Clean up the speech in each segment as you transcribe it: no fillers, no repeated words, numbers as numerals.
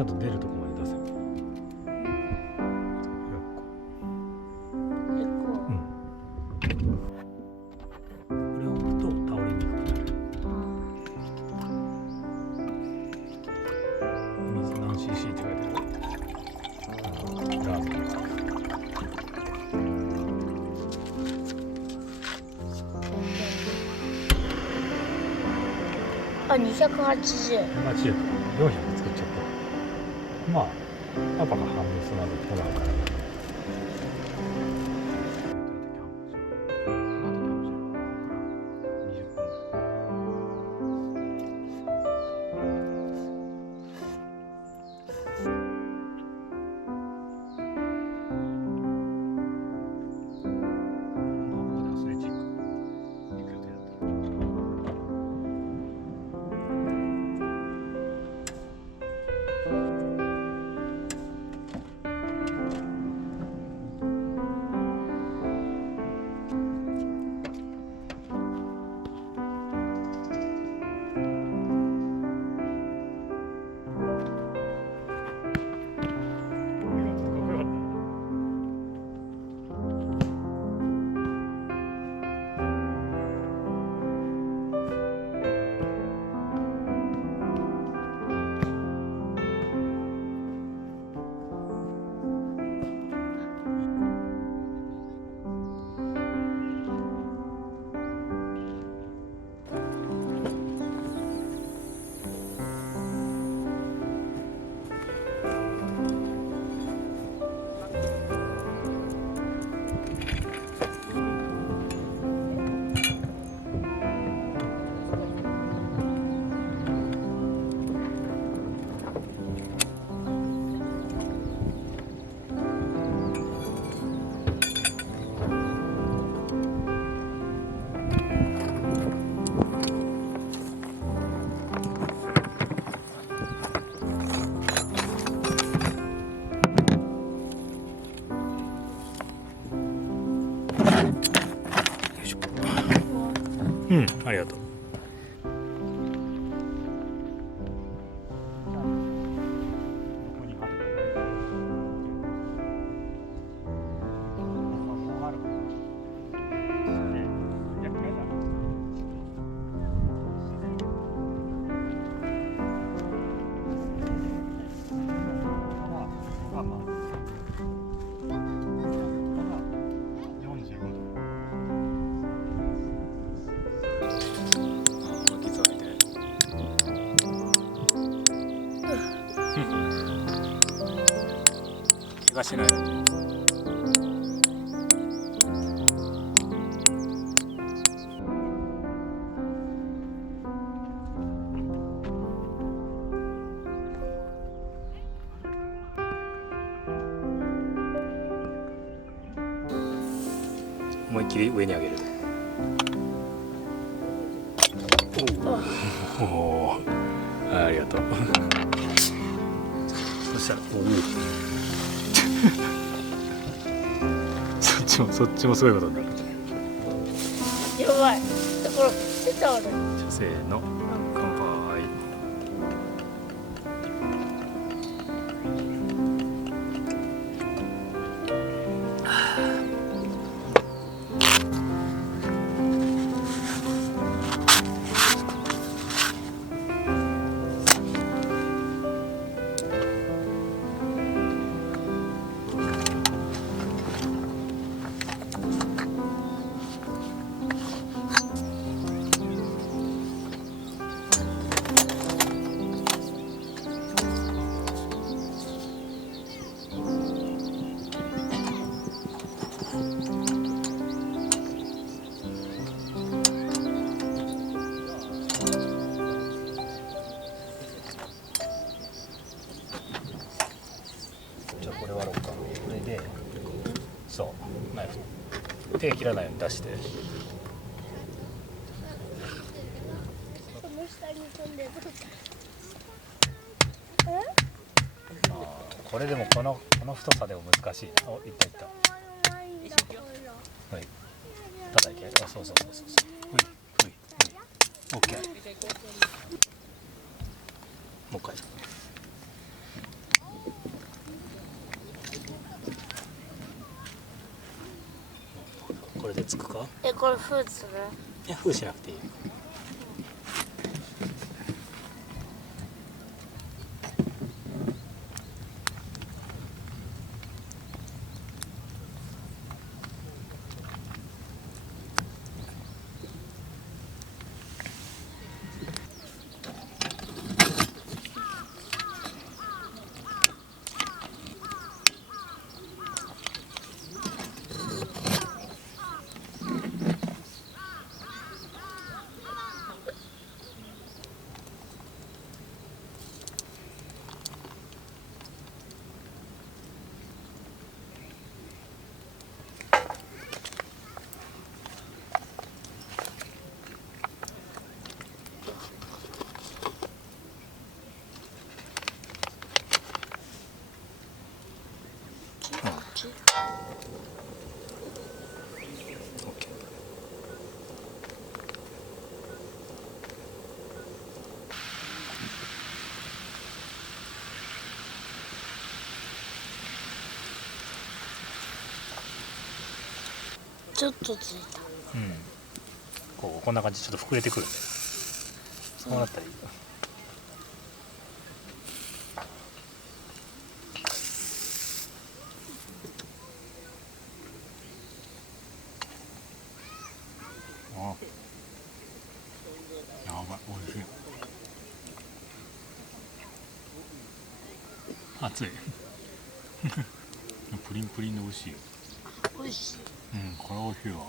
ゃんと出るとこまで出せる。これを置くと倒れにくくなる。水何 cc って書いてある。ラーメンのあ、280。400作っちゃった。まあパパが半分その後もらうから。うん、ありがとう。怪我しないように。思いっきり上に上げる。おお、ありがとう。そしたら、そっちもすごいことになる。やばい。だから出た俺。せーの、乾杯。これ割ろうか。これで、そう、ナイフ。手切らないように出して。この下に飛んでる。これでもこの太さでも難しい。お、いったいった。はい。叩いて。あ、そう。ふい。オッケー。もう一回。手つくか？これフーツね。いや、封しなくていい。ちょっとついた。うん。こんな感じでちょっと膨れてくるんで、そうなったらいい。あ、やばい、美味しい。熱い。プリンプリンで美味しい。美味しい。うん、これ美味しいわ。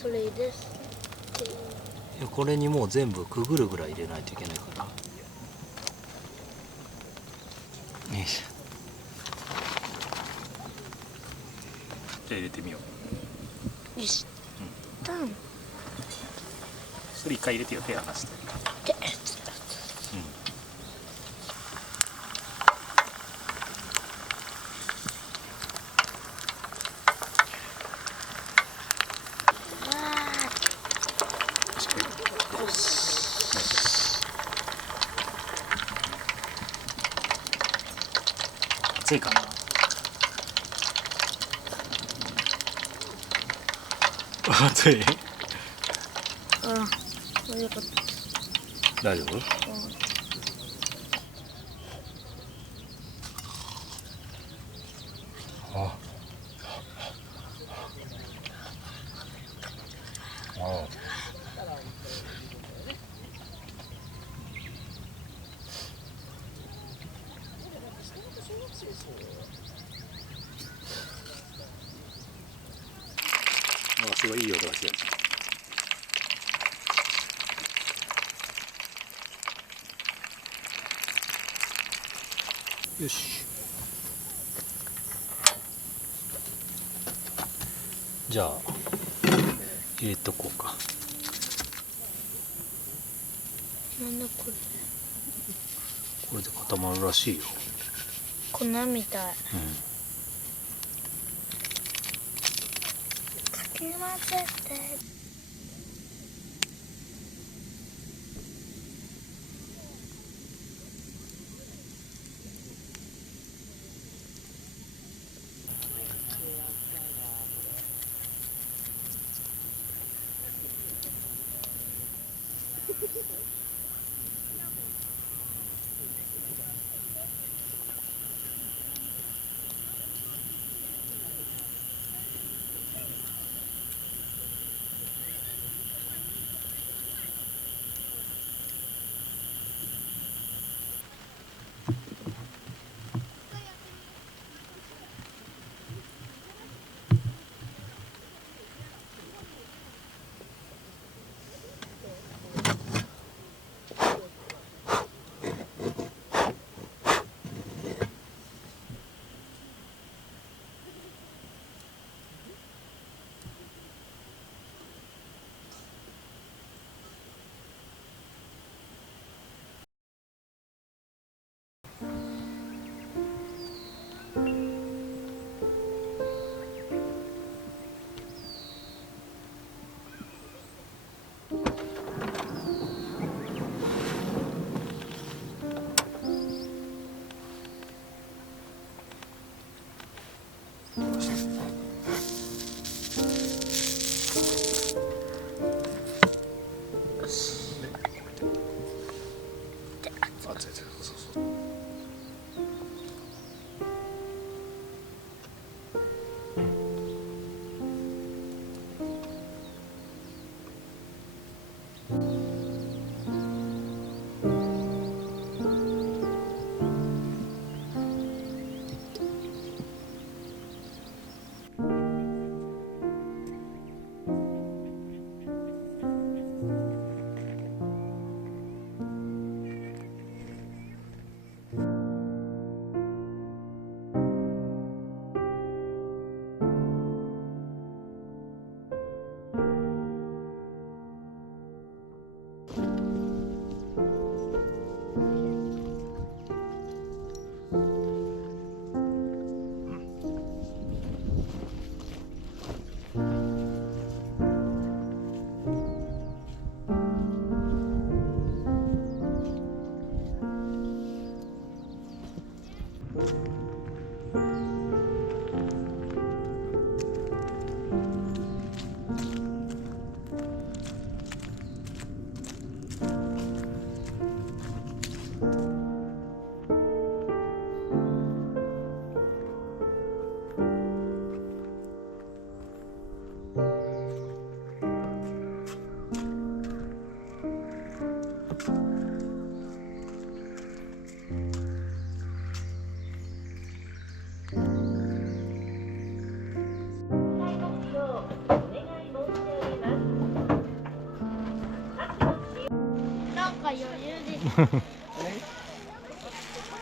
それですっていう。いや、これにもう全部くぐるぐらい入れないといけないから。よいしょ。じゃあ入れてみよう。よし。ダン。それ一回入れてよ、手離して。で、熱いかな。熱い。よかった。大丈夫？ああ。あ、すごいいい音がしてる。よし。じゃあ入れとこうか。なんだこれ。これで固まるらしいよ。粉みたい。うん。かき混ぜて。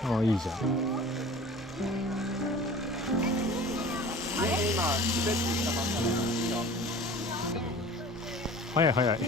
ああいいじゃん。早い早い。